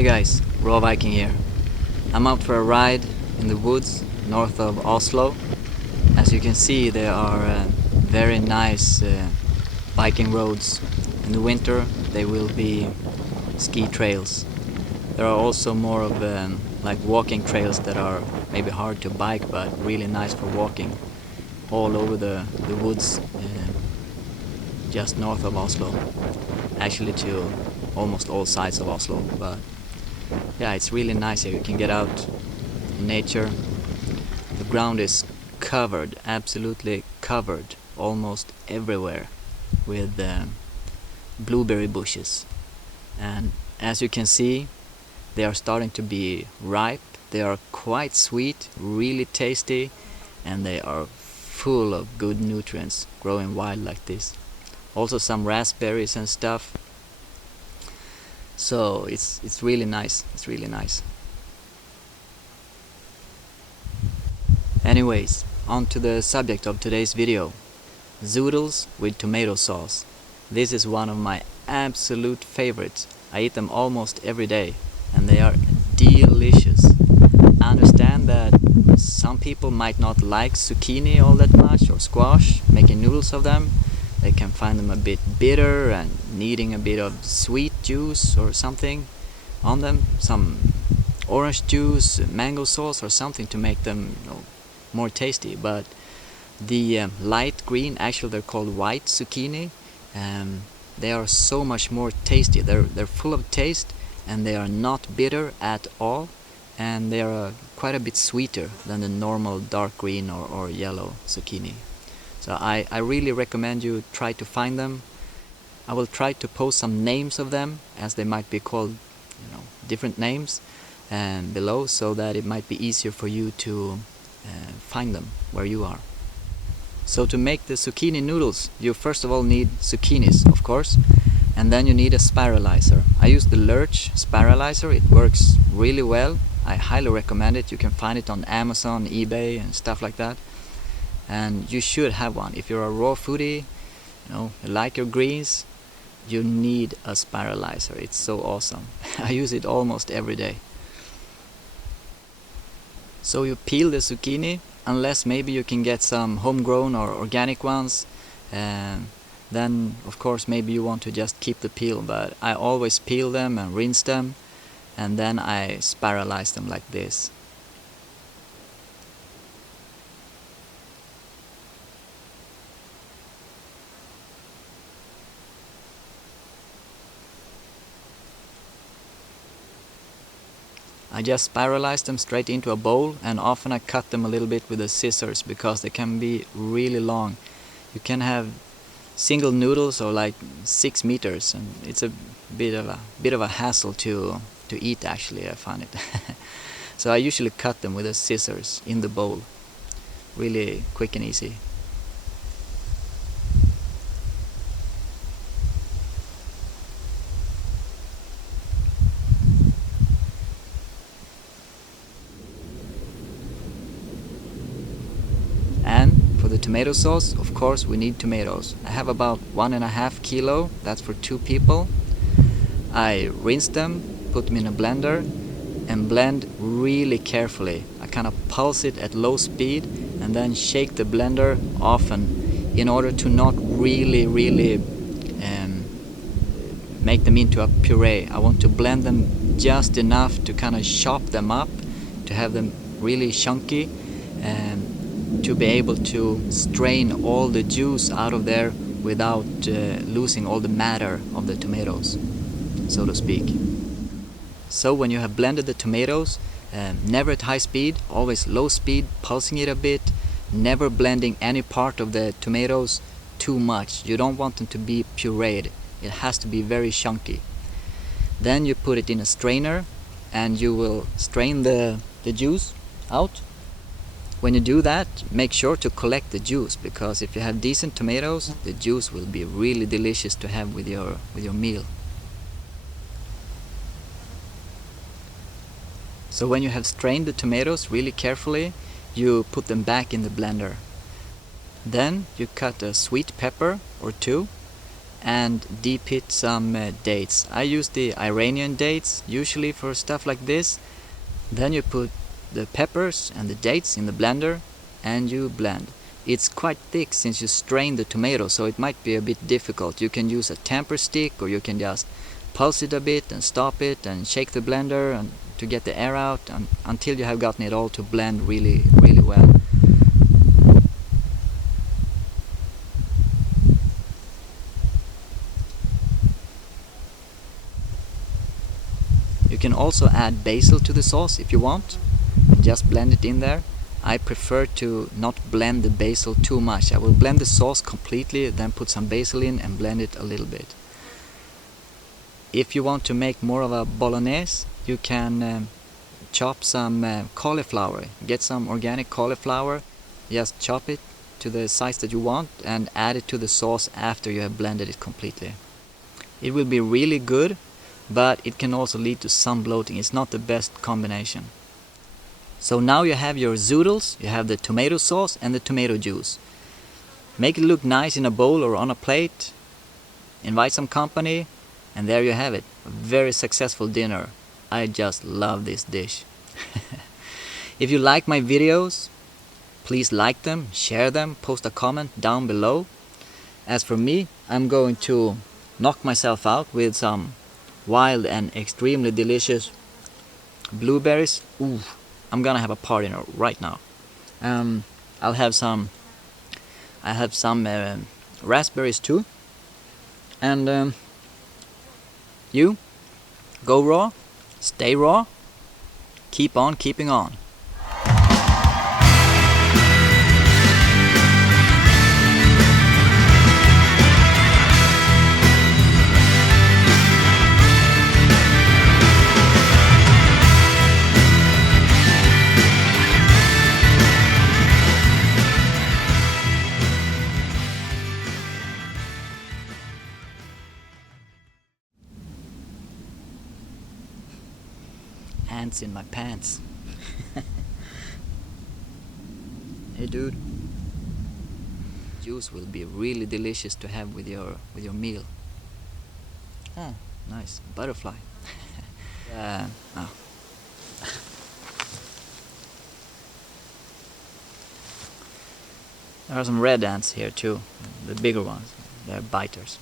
Hey guys, Raw-Viking here. I'm out for a ride in the woods north of Oslo. As you can see, there are very nice biking roads. In the winter they will be ski trails. There are also more of like walking trails that are maybe hard to bike but really nice for walking all over the woods just north of Oslo. Actually to almost all sides of Oslo, but yeah, it's really nice here. You can get out in nature. The ground is covered, absolutely covered, almost everywhere with blueberry bushes. And as you can see, they are starting to be ripe. They are quite sweet, really tasty, and they are full of good nutrients growing wild like this. Also some raspberries and stuff. So it's really nice. It's really nice. Anyways, on to the subject of today's video. Zoodles with tomato sauce. This is one of my absolute favorites. I eat them almost every day and they are delicious. I understand that some people might not like zucchini all that much or squash, making noodles of them. They can find them a bit bitter and needing a bit of sweet juice or something on them. Some orange juice, mango sauce or something to make them, more tasty. But the light green, actually they're called white zucchini. They are so much more tasty. They're full of taste and they are not bitter at all. And they are quite a bit sweeter than the normal dark green or yellow zucchini. So I really recommend you try to find them. I will try to post some names of them, as they might be called different names below, so that it might be easier for you to find them where you are. So to make the zucchini noodles, you first of all need zucchinis, of course, and then you need a spiralizer. I use the Lurch spiralizer. It works really well. I highly recommend it. You can find it on Amazon, eBay and stuff like that. And you should have one. If you're a raw foodie, you like your greens, you need a spiralizer. It's so awesome. I use it almost every day. So you peel the zucchini, unless maybe you can get some homegrown or organic ones. Then of course maybe you want to just keep the peel, but I always peel them and rinse them, and then I spiralize them like this. I just spiralize them straight into a bowl, and often I cut them a little bit with the scissors because they can be really long. You can have single noodles or like 6 meters, and it's a bit of a hassle to eat actually, I find it. So I usually cut them with the scissors in the bowl. Really quick and easy. And for the tomato sauce, of course we need tomatoes. I have about 1.5 kilos, that's for 2 people. I rinse them, put them in a blender and blend really carefully. I kind of pulse it at low speed and then shake the blender often in order to not really make them into a puree. I want to blend them just enough to kind of chop them up, to have them really chunky, and to be able to strain all the juice out of there without losing all the matter of the tomatoes, so to speak. So when you have blended the tomatoes, never at high speed, always low speed, pulsing it a bit, never blending any part of the tomatoes too much. You don't want them to be pureed. It has to be very chunky. Then you put it in a strainer and you will strain the juice out. When you do that, make sure to collect the juice, because if you have decent tomatoes, the juice will be really delicious to have with your meal. So when you have strained the tomatoes really carefully, you put them back in the blender. Then you cut a sweet pepper or 2 and deep it some dates. I use the Iranian dates usually for stuff like this. Then you put the peppers and the dates in the blender and you blend. It's quite thick since you strain the tomato, so it might be a bit difficult. You can use a tamper stick, or you can just pulse it a bit and stop it and shake the blender and to get the air out until you have gotten it all to blend really well. You can also add basil to the sauce if you want, and just blend it in there. I prefer to not blend the basil too much. I will blend the sauce completely, then put some basil in and blend it a little bit. If you want to make more of a bolognese, you can chop some cauliflower. Get some organic cauliflower, just chop it to the size that you want and add it to the sauce after you have blended it completely. It will be really good, but it can also lead to some bloating. It's not the best combination. So now you have your zoodles, you have the tomato sauce and the tomato juice. Make it look nice in a bowl or on a plate. Invite some company, and there you have it. A very successful dinner. I just love this dish. If you like my videos, please like them, share them, post a comment down below. As for me, I'm going to knock myself out with some wild and extremely delicious blueberries. Ooh, I'm gonna have a party right now. I have some raspberries too. And you go raw, stay raw, keep on keeping on. Ants in my pants. Hey dude, juice will be really delicious to have with your meal. Oh, nice butterfly. Oh. There are some red ants here too, the bigger ones. They're biters.